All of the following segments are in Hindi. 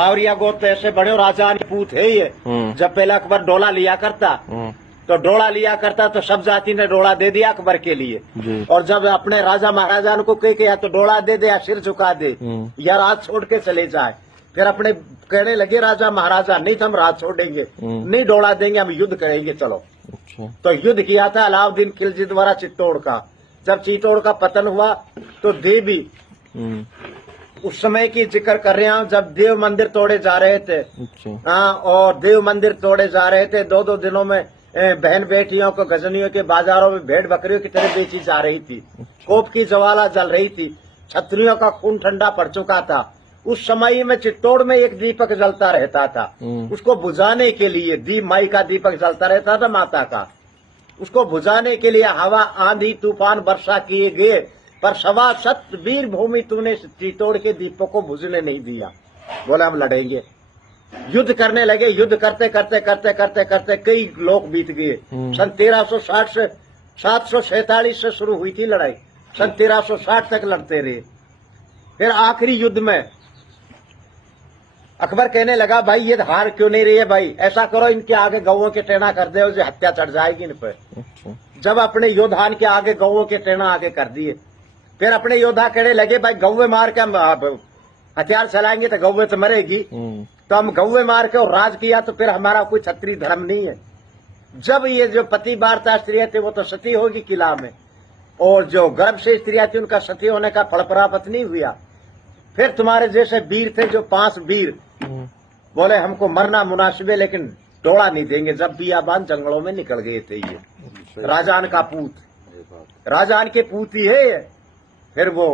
बावरिया गोत ऐसे बड़े राजा पूत है ये। जब पहले अकबर डोला लिया करता तो डोला लिया करता तो सब जाति ने डोला दे दिया अकबर के लिए। और जब अपने राजा महाराजा को कह के या तो डोला दे दे या सिर झुका दे या राज छोड़ के चले जाए, फिर अपने कहने लगे राजा महाराजा नहीं तो हम राज छोड़ेंगे, नहीं डोला देंगे, हम युद्ध करेंगे, चलो। तो युद्ध किया था अलाउद्दीन खिलजी द्वारा चित्तौड़ का। जब चित्तौड़ का पतन हुआ तो देवी उस समय की जिक्र कर रहे हैं जब देव मंदिर तोड़े जा रहे थे। हाँ, और देव मंदिर तोड़े जा रहे थे, 2-2 दिनों में बहन बेटियों को गजनियों के बाजारों में भेड़ बकरियों की तरह बेची जा रही थी। कोप की ज्वाला जल रही थी, क्षत्रियों का खून ठंडा पड़ चुका था। उस समय में चित्तौड़ में एक दीपक जलता रहता था, उसको बुझाने के लिए दीप माई का दीपक जलता रहता था माता का, उसको बुझाने के लिए हवा आंधी तूफान वर्षा किए गए, पर 7 वीर भूमि तूने चित्तौड़ के दीपक को बुझने नहीं दिया। बोले हम लड़ेंगे, युद्ध करने लगे। युद्ध करते करते करते करते करते कई लोग बीत गए। सन 1360 से 747 से शुरू हुई थी लड़ाई, सन 1360 तक लड़ते रहे। फिर आखिरी युद्ध में अकबर कहने लगा भाई ये हार क्यों नहीं रही है भाई, ऐसा करो इनके आगे गौओं के टेना कर दे, उसे हत्या चढ़ जाएगी इन पर। जब अपने योद्धान के आगे गौओं के टेना आगे कर दिए, फिर अपने योद्धा कहने लगे भाई गौवे मार के हम हथियार चलाएंगे तो गौवे तो मरेगी, तो हम गौवे मार के और राज किया तो फिर हमारा कोई क्षत्रिय धर्म नहीं है। जब ये जो पति वार्ता स्त्रियां थी वो तो सती होगी किला में, और जो गर्भ से स्त्रियां थी उनका सती होने का फल प्राप्त नहीं हुआ। फिर तुम्हारे जैसे वीर थे जो 5 वीर बोले हमको मरना मुनासिब है लेकिन डोला नहीं देंगे। जब बियाबान जंगलों में निकल गए थे ये राजान का पूत, राजान के पूत ही है। फिर वो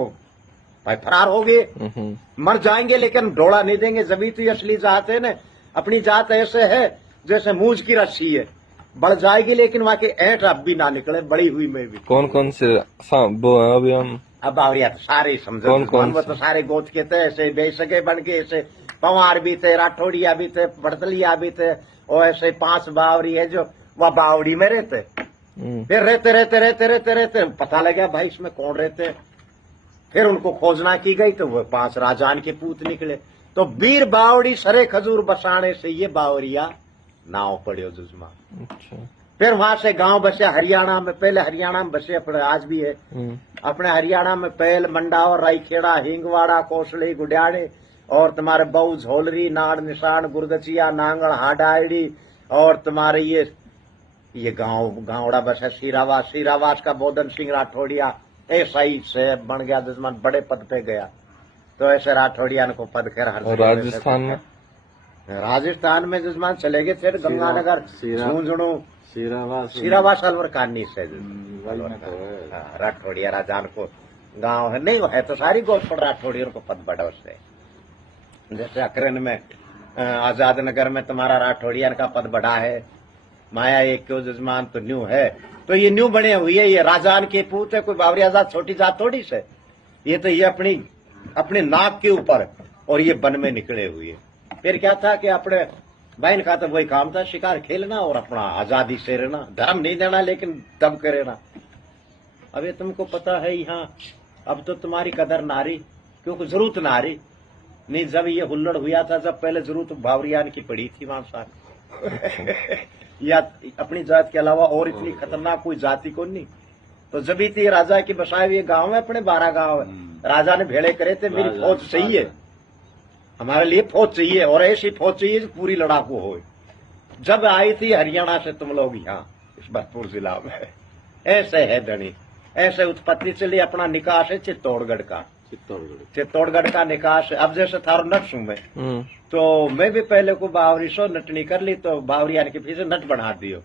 भाई फरार हो गए, मर जाएंगे लेकिन डोला नहीं देंगे। जब तो ये असली जात है ना, अपनी जात ऐसे है जैसे मूंज की रस्सी है, बढ़ जाएगी लेकिन वहाँ के ऐंठ अब भी ना निकले, बड़ी हुई में भी। कौन कौन से वो है अभी हम अब बावरिया तो सारे समझो, वो तो सारे गोत के थे, ऐसे बेसके बन के, ऐसे पवार भी थे, राठौड़िया भी थे, बड़तलिया भी थे, और ऐसे 5 बावरी है जो वह बावड़ी में रहते। फिर रहते रहते रहते रहते रहते पता लगा भाई इसमें कौन रहते। फिर उनको खोजना की गई तो वो 5 राजान के पूत निकले। तो वीर बावड़ी सरे खजूर बसाने से ये बावरिया नाव पड़े जुजमा। फिर वहां से गांव बसे हरियाणा में, पहले हरियाणा में बसे, अपने आज भी है अपने हरियाणा में पैल, मंडावर, रायखेड़ा, हिंगवाड़ा, कोसली, गुडियाड़े, और तुम्हारे बऊ, झोलरी, नाड़, निशान, गुरगचिया, नांगड़, हाडाईडी, और तुम्हारे ये गांवड़ा बस है सीरावास। सीरावास का बोधन सिंह राठौड़िया ऐसा ही से बन गया दुश्मन, बड़े पद पे गया। तो ऐसे राठौड़िया को पद कर राजस्थान में दुश्मन चले गए। फिर गंगानगर, झुंझुनू, सीरावास अलवर कानी से राठौड़िया राजान को गांव है, नहीं है तो सारी गोद पर राठौड़ियों को पद बढ़ा उससे। जैसे अकरन में आजाद नगर में तुम्हारा राठौड़िया का पद बढ़ा है, माया एक क्यों जजमान तो न्यू है। तो ये न्यू बने हुई है, ये राजान के पूत है, कोई बावरिया जात छोटी जात थोड़ी से। ये तो ये अपने नाक के ऊपर और ये वन में निकले हुए। फिर क्या था कि अपने बहन का तो वही काम था, शिकार खेलना और अपना आजादी से रहना, धर्म नहीं देना लेकिन दब के रहना। अब ये तुमको पता है यहाँ अब तो तुम्हारी कदर नारी, क्योंकि जरूरत नारी नहीं। जब ये हुल्लड़ हुआ था, जब पहले जरूरत बावरियान की पड़ी थी वहां साथ या अपनी जात के अलावा और इतनी खतरनाक कोई जाति को नहीं। तो जब ही थी राजा की बसाए हुए गांव में, अपने 12 गांव है, राजा ने भेड़े करे थे मेरी फौज चाहिए, हमारे लिए फौज चाहिए, और ऐसी फौज चाहिए जो पूरी लड़ाकू हो। जब आई थी हरियाणा से तुम लोग यहाँ इस भरतपुर जिला में, ऐसे है धनी, ऐसे उत्पत्ति चली। अपना निकास है चित्तौड़गढ़ का, चित्तौड़गढ़ का निकास। अब जैसे था नटसू में, तो मैं भी पहले को बावरी सो नटनी कर ली, तो बावरिया के पीछे नट बना दियो।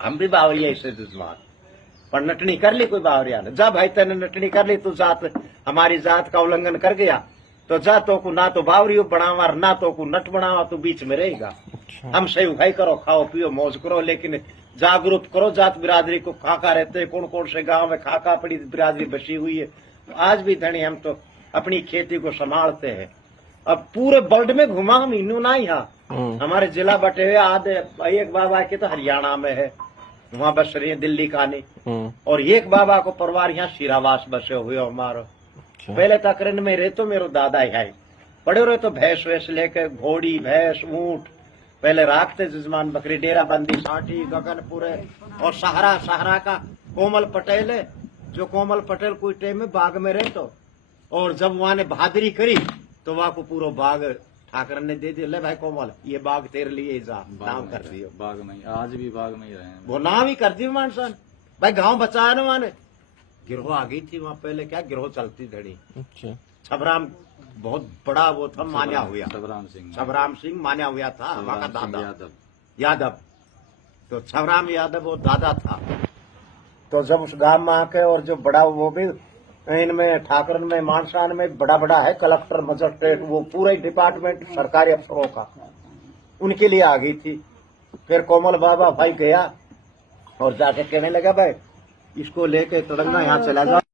हम भी बावरिया इससे दुश्मन, पर नटनी कर ली कोई बावरिया ने। जब भाई तेने नटनी कर ली, तू जात हमारी जात का उल्लंघन कर गया, तो जा तो को ना तो बावरी बनावा ना तो को नट बनावा, तो बीच में रहेगा। हम सही भाई करो, खाओ पियो मौज करो, लेकिन जागरूक करो जात बिरादरी को। खाका रहते कौन कौन से गांव में खाका पड़ी बिरादरी बसी हुई है। आज भी धनी हम तो अपनी खेती को संभालते हैं। अब पूरे वर्ल्ड में घुमा हम इनू ना यहाँ, हमारे जिला बटे हुए आधे। एक बाबा के तो हरियाणा में है, वहां बस रही है दिल्ली का नहीं, और एक बाबा को परिवार यहाँ सीरावास बसे हुए हमारो। पहले तकरन में रहे तो मेरो दादा यहाँ, पड़े रहे तो भैंस वैस लेके, घोड़ी भैंस ऊंट पहले राखते जजमान बकरी, डेरा बंदी साठी गगनपुरे और सहारा का कोमल पटेल है, जो कोमल पटेल कोई टाइम में बाग में रहे तो, और जब वहां ने बहादुरी करी तो वहां को पूरा बाग ठाकर ने दे दिया, ले भाई कोमल ये बाग तेरे लिए जा, नाम कर दियो। बाग में आज भी बाग में ही रहे हैं। वो नाम ही कर दियो मानसन, भाई गांव बचाया ना वहां ने। गिरोह आ गई थी वहां पहले, क्या गिरोह चलती धड़ी। अच्छा। छबराम बहुत बड़ा वो था, मान्या हुआ, छबराम सिंह मान्या हुआ था, वहां का दादा यादव। तो छबराम यादव वो दादा था। तो जब उस गांव में आके, और जो बड़ा वो भी इनमें ठाकरन में मानसान में बड़ा है कलेक्टर मजिस्ट्रेट, वो पूरा ही डिपार्टमेंट सरकारी अफसरों का, उनके लिए आ गई थी। फिर कोमल बाबा भाई गया और जाके कहने लगा भाई इसको लेके तड़ंगा यहाँ चला जाओ।